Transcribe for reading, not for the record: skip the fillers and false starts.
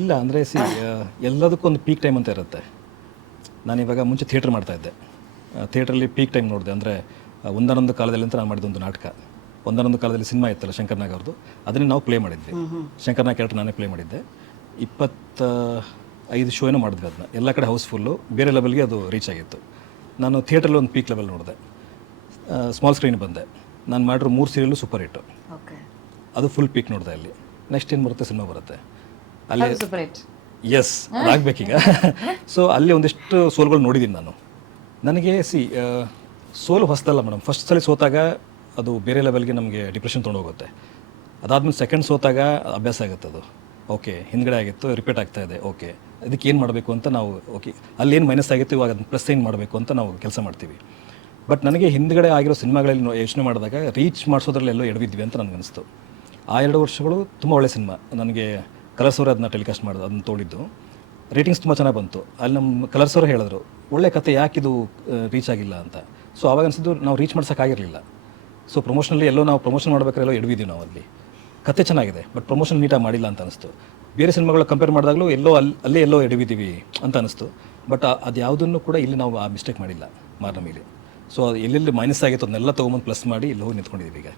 ಇಲ್ಲ ಅಂದರೆ ಎಲ್ಲದಕ್ಕೂ ಒಂದು ಪೀಕ್ ಟೈಮ್ ಅಂತ ಇರುತ್ತೆ. ನಾನಿವಾಗ ಮುಂಚೆ ಥಿಯೇಟ್ರ್ ಮಾಡ್ತಾಯಿದ್ದೆ. ಥಿಯೇಟ್ರಲ್ಲಿ ಪೀಕ್ ಟೈಮ್ ನೋಡಿದೆ. ಅಂದರೆ ಒಂದೊಂದು ಕಾಲದಲ್ಲಿ ಅಂತ ನಾನು ಮಾಡಿದ ಒಂದು ನಾಟಕ, ಒಂದೊಂದು ಕಾಲದಲ್ಲಿ ಸಿನಿಮಾ ಇತ್ತಲ್ಲ ಶಂಕರ್ನಾಗ್ ಅವ್ರದ್ದು, ಅದನ್ನೇ ನಾವು ಪ್ಲೇ ಮಾಡಿದ್ವಿ. ಶಂಕರ್ನಾಗ್ ಕ್ಯಾರೆಕ್ಟರ್ ನಾನೇ ಪ್ಲೇ ಮಾಡಿದ್ದೆ. 25 ಶೋ ಏನೋ ಮಾಡಿದ್ವಿ. ಅದನ್ನ ಎಲ್ಲ ಕಡೆ ಹೌಸ್ಫುಲ್ಲು, ಬೇರೆ ಲೆವೆಲ್ಗೆ ಅದು ರೀಚ್ ಆಗಿತ್ತು. ನಾನು ಥಿಯೇಟ್ರಲ್ಲಿ ಒಂದು ಪೀಕ್ ಲೆವೆಲ್ ನೋಡಿದೆ. ಸ್ಮಾಲ್ ಸ್ಕ್ರೀನ್ ಬಂದೆ. ನಾನು ಮಾಡಿರೋ 3 ಸೀರಿಯಲ್ಲು ಸೂಪರ್ ಹಿಟ್ಟು. ಅದು ಫುಲ್ ಪೀಕ್ ನೋಡಿದೆ ಅಲ್ಲಿ. ನೆಕ್ಸ್ಟ್ ಏನು ಬರುತ್ತೆ, ಸಿನಿಮಾ ಬರುತ್ತೆ. ಅಲ್ಲಿ ಎಸ್ ಅದಾಗಬೇಕೀಗ. ಸೊ ಅಲ್ಲಿ ಒಂದಿಷ್ಟು ಸೋಲುಗಳು ನೋಡಿದ್ದೀನಿ ನಾನು. ನನಗೆ ಸೋಲು ಹೊಸದಲ್ಲ ಮೇಡಮ್. ಫಸ್ಟ್ ಸಲ ಸೋತಾಗ ಅದು ಬೇರೆ ಲೆವೆಲ್ಗೆ ನಮಗೆ ಡಿಪ್ರೆಷನ್ ತೊಗೊಂಡೋಗುತ್ತೆ. ಅದಾದ್ಮೇಲೆ ಸೆಕೆಂಡ್ ಸೋತಾಗ ಅಭ್ಯಾಸ ಆಗುತ್ತೆ. ಅದು ಓಕೆ ಹಿಂದ್ಗಡೆ ಆಗಿತ್ತು, ರಿಪೀಟ್ ಆಗ್ತಾ ಇದೆ, ಓಕೆ ಅದಕ್ಕೆ ಏನು ಮಾಡಬೇಕು ಅಂತ ನಾವು ಓಕೆ ಅಲ್ಲಿ ಏನು ಮೈನಸ್ ಆಗಿತ್ತು ಇವಾಗ ಅದನ್ನ ಪ್ಲಸ್ ಏನು ಮಾಡಬೇಕು ಅಂತ ನಾವು ಕೆಲಸ ಮಾಡ್ತೀವಿ. ಬಟ್ ನನಗೆ ಹಿಂದ್ಗಡೆ ಆಗಿರೋ ಸಿನಿಮಾಗಳಲ್ಲಿ ಯೋಚನೆ ಮಾಡಿದಾಗ ರೀಚ್ ಮಾಡಿಸೋದ್ರಲ್ಲಿ ಎಲ್ಲೋ ಎಡವಿದ್ವಿ ಅಂತ ನನಗನ್ನಿಸ್ತು. ಆ 2 ವರ್ಷಗಳು ತುಂಬ ಒಳ್ಳೆ ಸಿನಿಮಾ. ನನಗೆ ಕಲರ್ಸ್ ಅವರು ಅದನ್ನ ಟೆಲಿಕಾಸ್ಟ್ ಮಾಡೋದು, ಅದನ್ನ ತೋಡಿದ್ದು ರೇಟಿಂಗ್ಸ್ ತುಂಬ ಚೆನ್ನಾಗಿ ಬಂತು. ಅಲ್ಲಿ ನಮ್ಮ ಕಲರ್ಸ್ ಅವರು ಹೇಳಿದ್ರು ಒಳ್ಳೆ ಕತೆ, ಯಾಕಿದು ರೀಚ್ ಆಗಿಲ್ಲ ಅಂತ. ಸೊ ಆವಾಗ ಅನಿಸಿದ್ದು ನಾವು ರೀಚ್ ಮಾಡ್ಸೋಕ್ಕಾಗಿರಲಿಲ್ಲ. ಸೊ ಪ್ರಮೋಷನಲ್ಲಿ ಎಲ್ಲೋ ನಾವು ಪ್ರಮೋಷನ್ ಮಾಡ್ಬೇಕಾದ್ರೆ ಎಲ್ಲೋ ಎಡವಿದ್ದೀವಿ ನಾವು. ಅಲ್ಲಿ ಕತೆ ಚೆನ್ನಾಗಿದೆ ಬಟ್ ಪ್ರಮೋಷನ್ ನೀಟಾಗಿ ಮಾಡಿಲ್ಲ ಅಂತ ಅನಿಸ್ತು. ಬೇರೆ ಸಿನಿಮಾಗಳ ಕಂಪೇರ್ ಮಾಡಿದಾಗಲೂ ಎಲ್ಲೋ ಅಲ್ಲೇ ಎಲ್ಲೋ ಎಡವಿದ್ದೀವಿ ಅಂತ ಅನಿಸ್ತು. ಬಟ್ ಅದು ಯಾವುದನ್ನು ಕೂಡ ಇಲ್ಲಿ ನಾವು ಆ ಮಿಸ್ಟೇಕ್ ಮಾಡಿಲ್ಲ ಮಾರನ ಮೇಲೆ. ಸೊ ಎಲ್ಲೆಲ್ಲಿ ಮೈನಸ್ ಆಗಿತ್ತು ಅದನ್ನೆಲ್ಲ ತೊಗೊಂಬಂದು ಪ್ಲಸ್ ಮಾಡಿ ಇಲ್ಲಿ ಹೋಗಿ ನಿಂತ್ಕೊಂಡಿದ್ದೀವಿ ಈಗ.